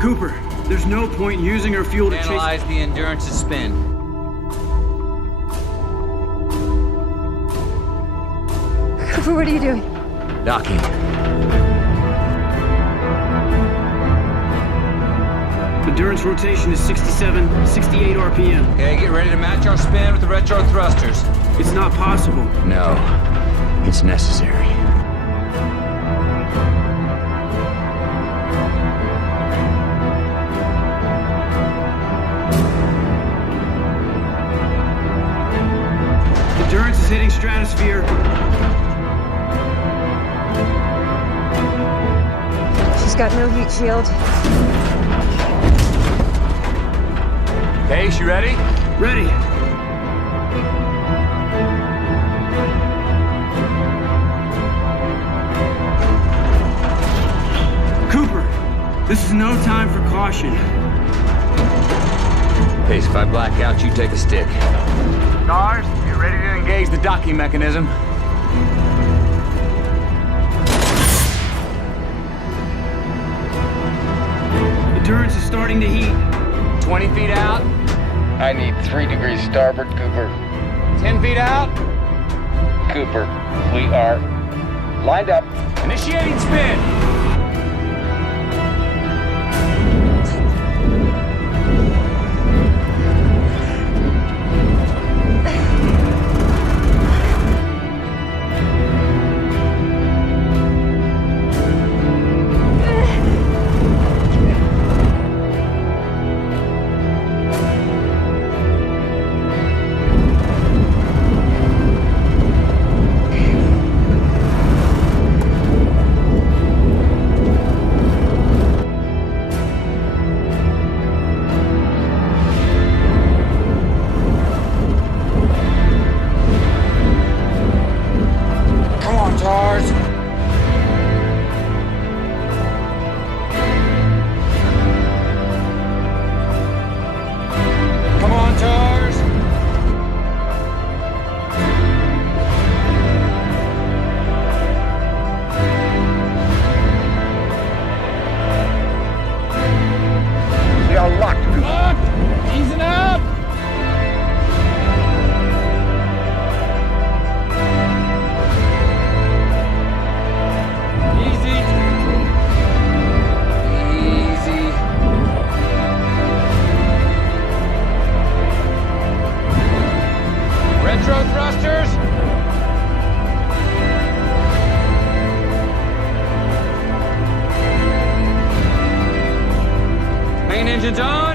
Cooper, there's no point using her fuel to chase... Analyze the Endurance's spin. Cooper, what are you doing? Docking. Endurance rotation is 67, 68 RPM. Okay, get ready to match our spin with the retro thrusters. It's not possible. No, it's necessary. Endurance is hitting stratosphere. She's got no heat shield. Okay, she ready? Ready. Cooper, this is no time for caution. Case, if I black out, you take a stick. Stars, you ready to engage the docking mechanism? Endurance is starting to heat. 20 feet out. I need 3 degrees starboard, Cooper. 10 feet out. Cooper, we are lined up. Initiating spin. Easing up! Easy. Easy. Retro thrusters. Main engines on.